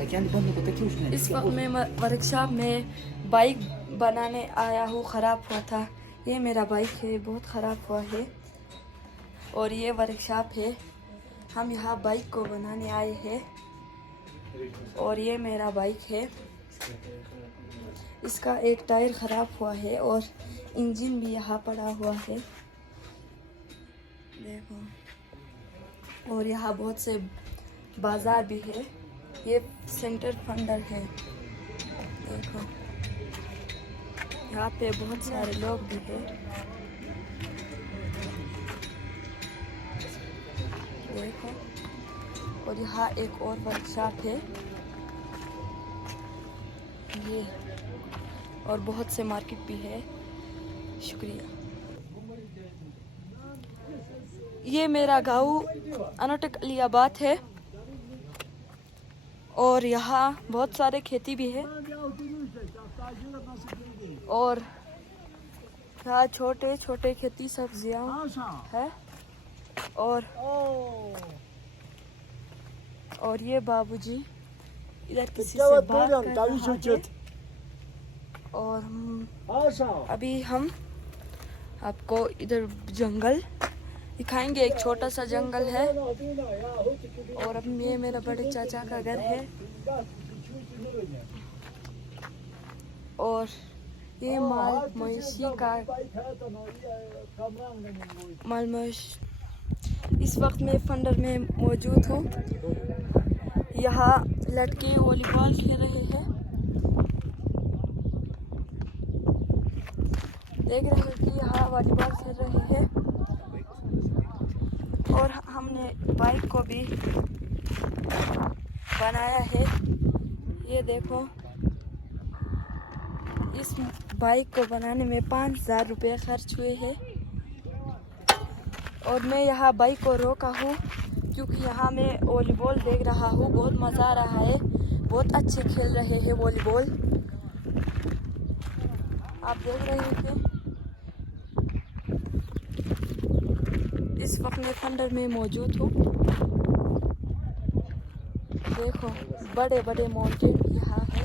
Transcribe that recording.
इस वक्त मैं वर्कशॉप में बाइक बनाने आया हूँ। ख़राब हुआ था। ये मेरा बाइक है, बहुत ख़राब हुआ है। और ये वर्कशॉप है, हम यहाँ बाइक को बनाने आए हैं। और ये मेरा बाइक है, इसका एक टायर ख़राब हुआ है और इंजन भी यहाँ पड़ा हुआ है, देखो। और यहाँ बहुत से बाज़ार भी है। ये सेंटर फंडर है, देखो। यहाँ पे बहुत सारे लोग भी हैं, देखो। और यहाँ एक और वर्कशॉप है ये, और बहुत से मार्केट भी है। शुक्रिया। ये मेरा गाँव अनोटक अलियाबाद है और यहाँ बहुत सारे खेती भी है। और यहाँ छोटे छोटे खेती सब्जियाँ है। और ये बाबूजी इधर किसी से बात कर रहा है। और अभी हम आपको इधर जंगल दिखाएंगे। एक छोटा सा जंगल है। और अब ये मेरा बड़े चाचा का घर है। और ये माल मवेशी का माल मवेशी। इस वक्त मैं फंडर में मौजूद हूँ। यहाँ लड़के वॉलीबॉल खेल रहे हैं, देख रहे हैं कि यहाँ वॉलीबॉल खेल रहे हैं। और हमने बाइक को भी बनाया है, ये देखो। इस बाइक को बनाने में 5000 रुपये खर्च हुए हैं। और मैं यहाँ बाइक को रोका हूँ क्योंकि यहाँ मैं वॉलीबॉल देख रहा हूँ। बहुत मज़ा आ रहा है, बहुत अच्छे खेल रहे हैं वॉलीबॉल, आप देख रहे हैं। इस वक्त मैं फंडर में मौजूद हूँ, देखो। बड़े बड़े माउंटेन यहाँ है।